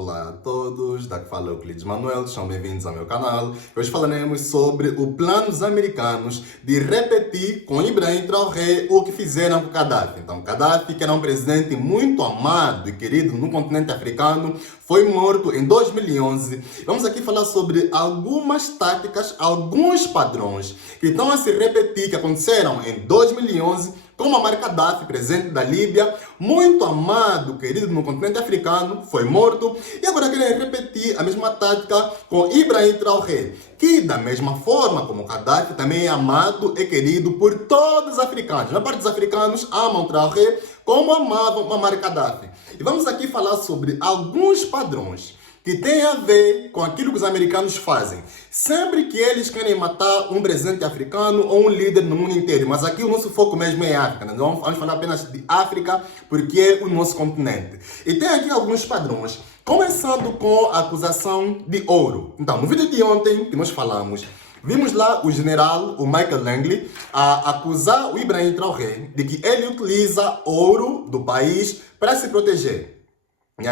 Olá a todos, daqui fala Euclides Manuel, sejam bem-vindos ao meu canal. Hoje falaremos sobre o plano dos americanos de repetir com Ibrahim Traoré o que fizeram com Gaddafi. Então, Gaddafi, que era um presidente muito amado e querido no continente africano, foi morto em 2011. Vamos aqui falar sobre algumas táticas, alguns padrões que estão a se repetir, que aconteceram em 2011, com Muammar Gaddafi, presidente da Líbia, muito amado, querido no continente africano, foi morto. E agora querem repetir a mesma tática com Ibrahim Traoré, que da mesma forma como Gaddafi também é amado e querido por todos os africanos. Na parte dos africanos amam Traoré como amavam Muammar Gaddafi. E vamos aqui falar sobre alguns padrões que tem a ver com aquilo que os americanos fazem. Sempre que eles querem matar um presidente africano ou um líder no mundo inteiro. Mas aqui o nosso foco mesmo é África. Né? Vamos falar apenas de África, porque é o nosso continente. E tem aqui alguns padrões. Começando com a acusação de ouro. Então, no vídeo de ontem que nós falamos, vimos lá o general, o Michael Langley, a acusar o Ibrahim Traoré de que ele utiliza ouro do país para se proteger.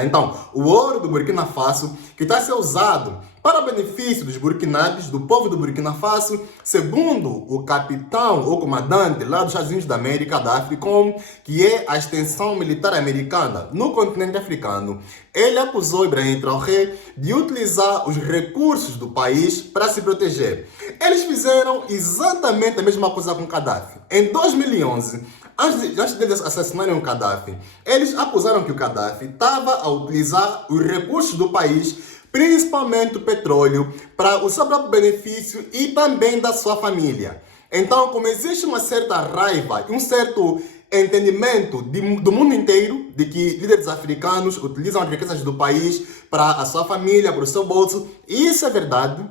Então, o ouro do Burkina Faso, que está a ser usado para benefício dos burkinabes, do povo do Burkina Faso, segundo o capitão ou comandante lá dos Estados Unidos da América, da AFRICOM, que é a extensão militar americana no continente africano, ele acusou Ibrahim Traoré de utilizar os recursos do país para se proteger. Eles fizeram exatamente a mesma coisa com Gaddafi. Em 2011, antes deles assassinarem o Gaddafi, eles acusaram que o Gaddafi estava a utilizar os recursos do país, principalmente o petróleo, para o seu próprio benefício e também da sua família. Então, como existe uma certa raiva e um certo entendimento do mundo inteiro de que líderes africanos utilizam as riquezas do país para a sua família, para o seu bolso, e isso é verdade.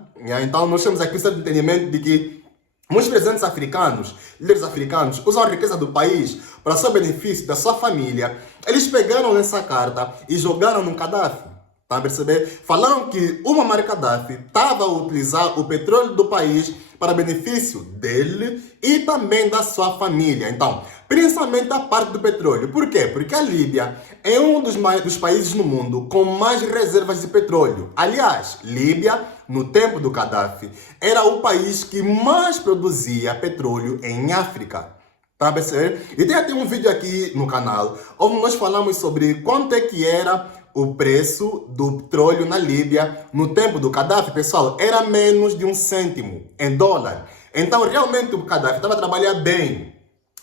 Então, nós temos aqui um certo entendimento de que muitos presidentes africanos, líderes africanos, usam a riqueza do país para seu benefício, da sua família. Eles pegaram essa carta e jogaram no Gaddafi. Tá a perceber? Falaram que o Muammar Gaddafi estava a utilizar o petróleo do país para benefício dele e também da sua família. Então, principalmente a parte do petróleo. Por quê? Porque a Líbia é um dos países no mundo com mais reservas de petróleo. Aliás, Líbia, no tempo do Gaddafi, era o país que mais produzia petróleo em África. Tá a perceber? E tem até um vídeo aqui no canal onde nós falamos sobre quanto é que era o preço do petróleo na Líbia no tempo do Gaddafi. Pessoal, era menos de 1 cêntimo em dólar. Então, realmente, o Gaddafi estava a trabalhar bem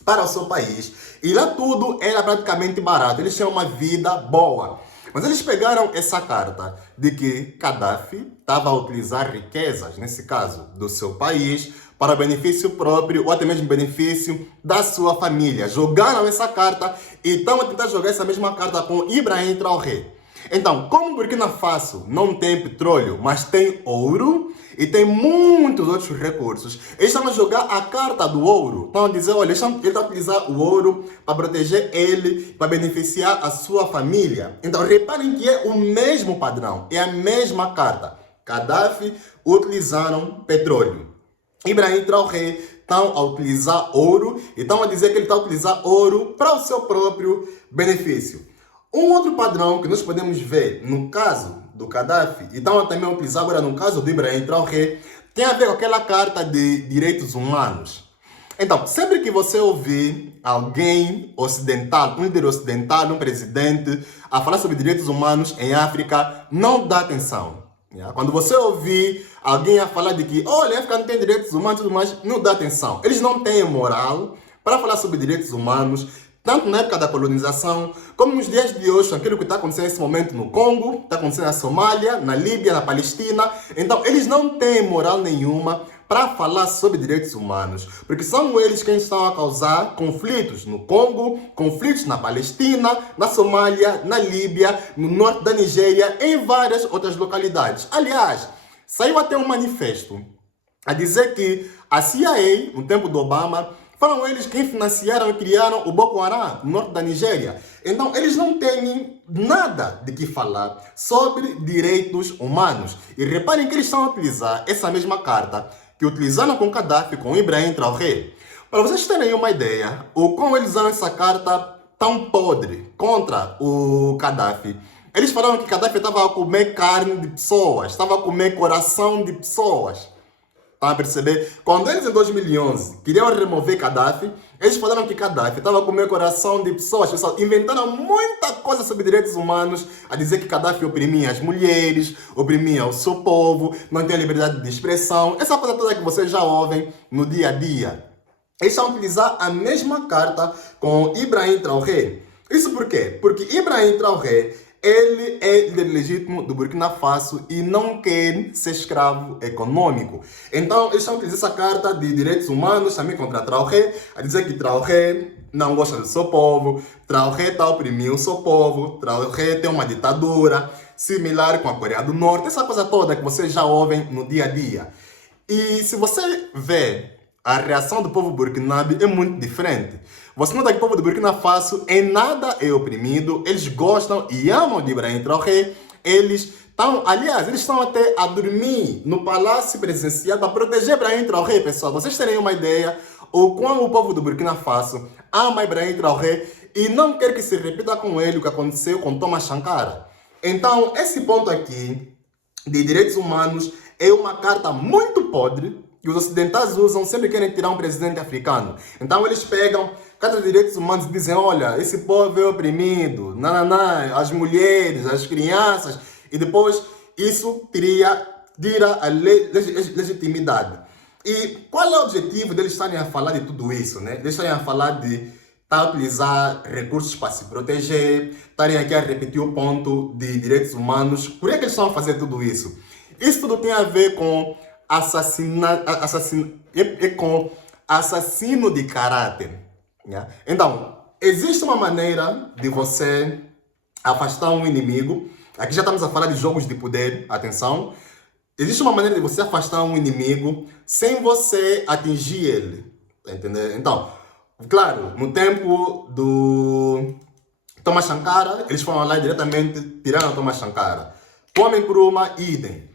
para o seu país. E lá tudo era praticamente barato. Eles tinham uma vida boa. Mas eles pegaram essa carta de que Gaddafi estava a utilizar riquezas, nesse caso, do seu país, para benefício próprio ou até mesmo benefício da sua família. Jogaram essa carta e estão a tentar jogar essa mesma carta com Ibrahim Traoré. Então, como Burkina Faso não tem petróleo, mas tem ouro e tem muitos outros recursos, eles estão a jogar a carta do ouro. Estão a dizer, olha, ele está a utilizar o ouro para proteger ele, para beneficiar a sua família. Então, reparem que é o mesmo padrão, é a mesma carta. Gaddafi utilizaram petróleo. Ibrahim Traoré estão a utilizar ouro e estão a dizer que ele está a utilizar ouro para o seu próprio benefício. Um outro padrão que nós podemos ver no caso do Gaddafi, e estão também a utilizar agora no caso do Ibrahim Traoré, tem a ver com aquela carta de direitos humanos. Então, sempre que você ouvir alguém ocidental, um líder ocidental, um presidente, a falar sobre direitos humanos em África, não dá atenção. Quando você ouvir alguém a falar de que, olha, a África não tem direitos humanos e tudo mais, não dá atenção. Eles não têm moral para falar sobre direitos humanos, tanto na época da colonização, como nos dias de hoje, aquilo que está acontecendo nesse momento no Congo, está acontecendo na Somália, na Líbia, na Palestina. Então, eles não têm moral nenhuma para falar sobre direitos humanos, porque são eles quem estão a causar conflitos no Congo, conflitos na Palestina, na Somália, na Líbia, no norte da Nigéria, em várias outras localidades. Aliás, saiu até um manifesto a dizer que a CIA, no tempo do Obama, foram eles quem financiaram e criaram o Boko Haram, no norte da Nigéria. Então, eles não têm nada de que falar sobre direitos humanos. E reparem que eles estão a utilizar essa mesma carta que utilizaram com Gaddafi, com Ibrahim Traoré. Para vocês terem uma ideia, o como eles usaram essa carta tão podre contra o Gaddafi, Eles falaram que Gaddafi estava a comer carne de pessoas, estava a comer coração de pessoas. Estão a perceber? Quando eles em 2011 queriam remover Gaddafi, eles falaram que Gaddafi estava a comer coração de pessoas. Pessoal, inventaram muita coisa sobre direitos humanos, a dizer que Gaddafi oprimia as mulheres, oprimia o seu povo, não tinha liberdade de expressão. Essa coisa toda que vocês já ouvem no dia a dia. Eles estão a utilizar a mesma carta com Ibrahim Traoré. Isso por quê? Porque Ibrahim Traoré, ele é líder legítimo do Burkina Faso e não quer ser escravo econômico. Então, eles estão a utilizar essa carta de direitos humanos também contra Traoré, a dizer que Traoré não gosta do seu povo, Traoré está oprimindo o seu povo, Traoré tem uma ditadura similar com a Coreia do Norte, essa coisa toda que vocês já ouvem no dia a dia. E se você vê a reação do povo burkinabé é muito diferente. Você nota que o povo do Burkina Faso em nada é oprimido, eles gostam e amam de Ibrahim Traoré, eles estão até a dormir no palácio presidencial para proteger Ibrahim Traoré, pessoal. Vocês terem uma ideia o quão o povo do Burkina Faso ama Ibrahim Traoré e não quer que se repita com ele o que aconteceu com Thomas Sankara. Então, esse ponto aqui de direitos humanos é uma carta muito podre que os ocidentais usam sempre que querem tirar um presidente africano. Então eles pegam carta de direitos humanos e dizem, olha, esse povo é oprimido, as mulheres, as crianças, e depois isso tira a legitimidade. E qual é o objetivo deles estarem a falar de tudo isso, né? Eles estarem a falar de a utilizar recursos para se proteger, estarem aqui a repetir o ponto de direitos humanos. Por que eles estão a fazer tudo isso? Isso tudo tem a ver com assassino de caráter. Yeah? Então, existe uma maneira de você afastar um inimigo. Aqui já estamos a falar de jogos de poder, atenção. Existe uma maneira de você afastar um inimigo sem você atingir ele. Tá entendendo? Então, claro, no tempo do Thomas Sankara, eles foram lá diretamente tirando Thomas Sankara. Kwame Nkrumah, idem.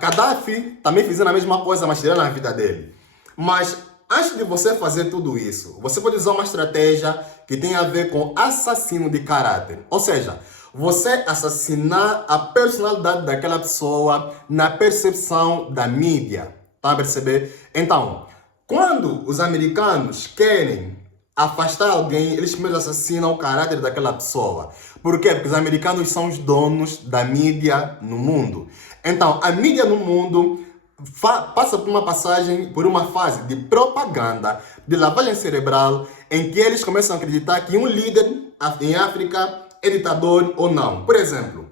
Gaddafi também fizeram a mesma coisa, mas tiraram a vida dele. Mas antes de você fazer tudo isso, você pode usar uma estratégia que tem a ver com assassino de caráter. Ou seja, você assassinar a personalidade daquela pessoa na percepção da mídia. Tá a perceber? Então, quando os americanos querem afastar alguém, eles primeiro assassinam o caráter daquela pessoa. Por quê? Porque os americanos são os donos da mídia no mundo. Então, a mídia no mundo passa por uma fase de propaganda, de lavagem cerebral, em que eles começam a acreditar que um líder em África é ditador ou não. Por exemplo,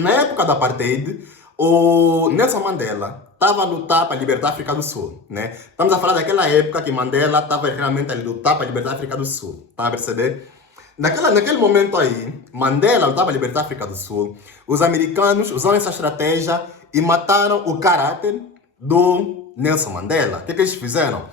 na época da Apartheid, o Nelson Mandela estava a lutar para libertar a África do Sul, né? Estamos a falar daquela época que Mandela estava realmente a lutar para libertar a África do Sul. Tá a perceber? Naquele momento aí, Mandela lutava para libertar a África do Sul. Os americanos usaram essa estratégia e mataram o caráter do Nelson Mandela. O que eles fizeram?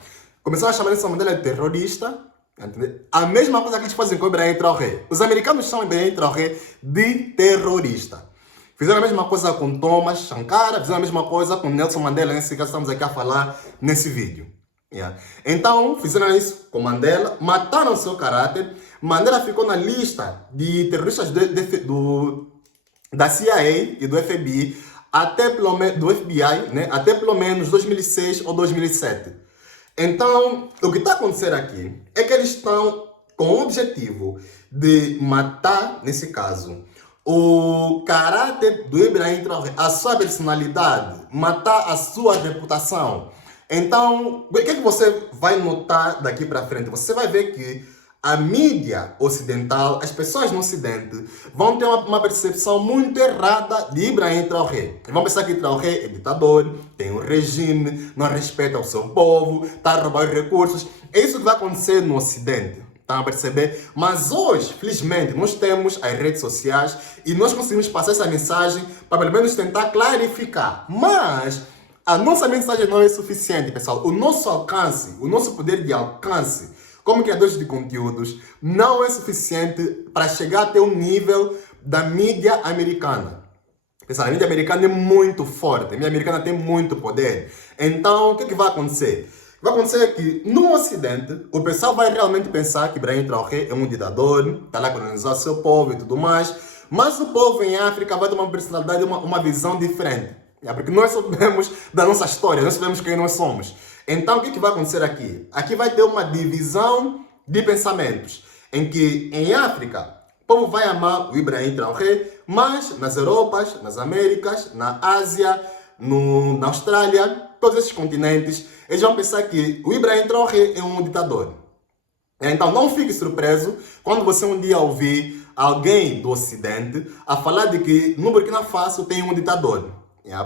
Começaram a chamar Nelson Mandela de terrorista. Entendeu? A mesma coisa que eles fazem com Ibrahim Traoré. Os americanos chamam Ibrahim Traoré de terrorista. Fizeram a mesma coisa com Thomas Sankara, fizeram a mesma coisa com Nelson Mandela, nesse caso estamos aqui a falar nesse vídeo. Yeah. Então, fizeram isso com Mandela, mataram o seu caráter. Mandela ficou na lista de terroristas da CIA e do FBI, do FBI, né, até pelo menos 2006 ou 2007. Então, o que está acontecendo aqui é que eles estão com o objetivo de matar, nesse caso, o caráter do Ibrahim Traoré, a sua personalidade, matar a sua reputação. Então, o que é que você vai notar daqui para frente? Você vai ver que a mídia ocidental, as pessoas no ocidente, vão ter uma percepção muito errada de Ibrahim Traoré. Vão pensar que Traoré é ditador, tem um regime, não respeita o seu povo, está a roubar recursos. É isso que vai acontecer no ocidente. Estão a perceber? Mas hoje, felizmente, nós temos as redes sociais e nós conseguimos passar essa mensagem para pelo menos tentar clarificar. Mas a nossa mensagem não é suficiente, pessoal. O nosso alcance, o nosso poder de alcance como criadores de conteúdos não é suficiente para chegar até o nível da mídia americana. Pessoal, a mídia americana é muito forte, a mídia americana tem muito poder. Então, o que vai acontecer? Vai acontecer que no Ocidente, o pessoal vai realmente pensar que Ibrahim Traoré é um ditador, está lá a colonizar seu povo e tudo mais, Mas o povo em África vai ter uma personalidade, uma visão diferente. Porque nós sabemos da nossa história, nós sabemos quem nós somos. Então, o que vai acontecer aqui? Aqui vai ter uma divisão de pensamentos, em que em África, o povo vai amar o Ibrahim Traoré, mas nas Europas, nas Américas, na Ásia, na Austrália, todos esses continentes, eles vão pensar que o Ibrahim Traoré é um ditador. Então, não fique surpreso quando você um dia ouvir alguém do Ocidente a falar de que no Burkina Faso tem um ditador.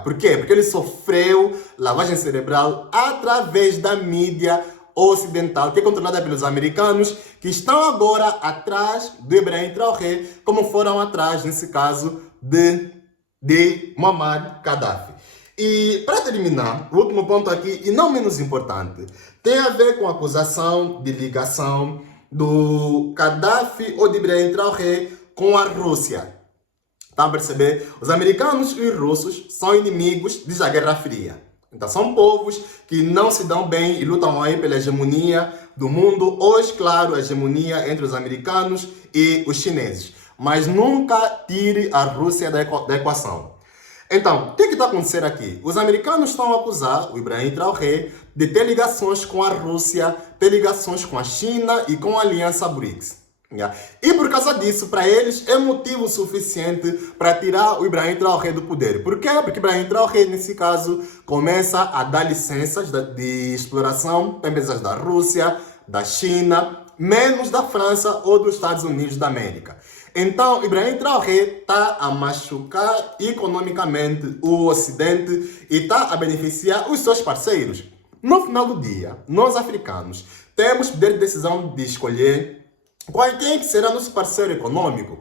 Por quê? Porque ele sofreu lavagem cerebral através da mídia ocidental, que é controlada pelos americanos, que estão agora atrás do Ibrahim Traoré, como foram atrás, nesse caso, de Muammar Gaddafi. E, para terminar, o último ponto aqui, e não menos importante, tem a ver com a acusação de ligação do Gaddafi ou de Ibrahim Traoré com a Rússia. Estão a perceber? Os americanos e os russos são inimigos desde a Guerra Fria. Então são povos que não se dão bem e lutam aí pela hegemonia do mundo. Hoje, claro, a hegemonia entre os americanos e os chineses. Mas nunca tire a Rússia da equação. Então, o que está acontecendo aqui? Os americanos estão a acusar o Ibrahim Traoré de ter ligações com a Rússia, ter ligações com a China e com a Aliança BRICS. E por causa disso, para eles, é motivo suficiente para tirar o Ibrahim Traoré do poder. Por quê? Porque Ibrahim Traoré, nesse caso, começa a dar licenças de exploração para empresas da Rússia, da China, menos da França ou dos Estados Unidos da América. Então, Ibrahim Traoré está a machucar economicamente o Ocidente e está a beneficiar os seus parceiros. No final do dia, nós africanos temos poder de decisão de escolher quem será nosso parceiro econômico.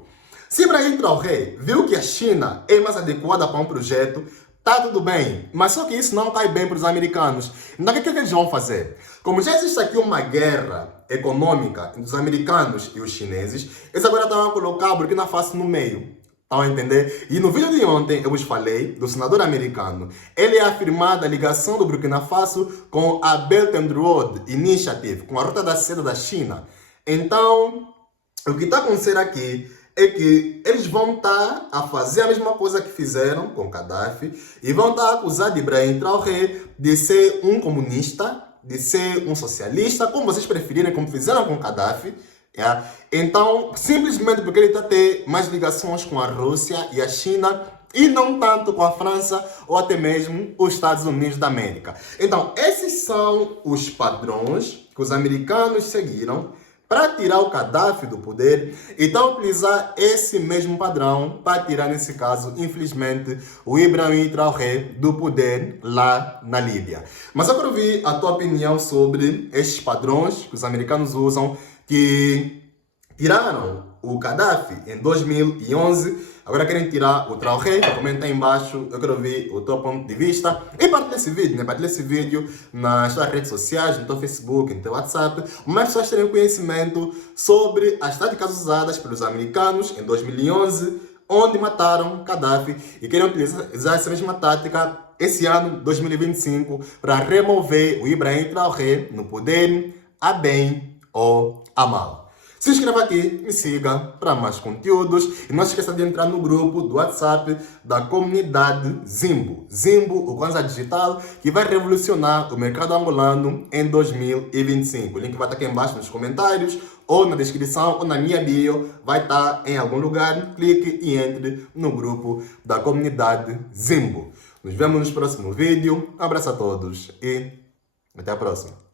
Se Ibrahim Traoré viu que a China é mais adequada para um projeto, tá tudo bem, mas só que isso não cai bem para os americanos. Então o que eles vão fazer? Como já existe aqui uma guerra econômica entre os americanos e os chineses, eles agora estão a colocar o Burkina Faso no meio. Estão a entender? E no vídeo de ontem eu vos falei do senador americano. Ele é afirmado a ligação do Burkina Faso com a Belt and Road Initiative, com a Rota da Seda da China. Então, o que está acontecendo aqui é que eles vão estar a fazer a mesma coisa que fizeram com Gaddafi e vão estar a acusar de Ibrahim Traoré de ser um comunista, de ser um socialista, como vocês preferirem, como fizeram com Gaddafi. Então, simplesmente porque ele está a ter mais ligações com a Rússia e a China e não tanto com a França ou até mesmo os Estados Unidos da América. Então, esses são os padrões que os americanos seguiram para tirar o Gaddafi do poder e estão a utilizar esse mesmo padrão para tirar, nesse caso, infelizmente, o Ibrahim Traoré do poder lá na Líbia. Mas eu quero ouvir a tua opinião sobre estes padrões que os americanos usam, que tiraram o Gaddafi em 2011, agora querem tirar o Traoré. Comenta aí embaixo, eu quero ouvir o teu ponto de vista. E partilha esse vídeo, Partilha esse vídeo nas tuas redes sociais, no teu Facebook, no teu WhatsApp. Mais pessoas terem conhecimento sobre as táticas usadas pelos americanos em 2011, onde mataram Gaddafi e querem utilizar essa mesma tática esse ano, 2025, para remover o Ibrahim Traoré no poder, a bem ou a mal. Se inscreva aqui, me siga para mais conteúdos e não se esqueça de entrar no grupo do WhatsApp da comunidade Zimbo. Zimbo, o Kwanza Digital, que vai revolucionar o mercado angolano em 2025. O link vai estar aqui embaixo nos comentários, ou na descrição, ou na minha bio, vai estar em algum lugar. Clique e entre no grupo da comunidade Zimbo. Nos vemos no próximo vídeo. Um abraço a todos e até a próxima.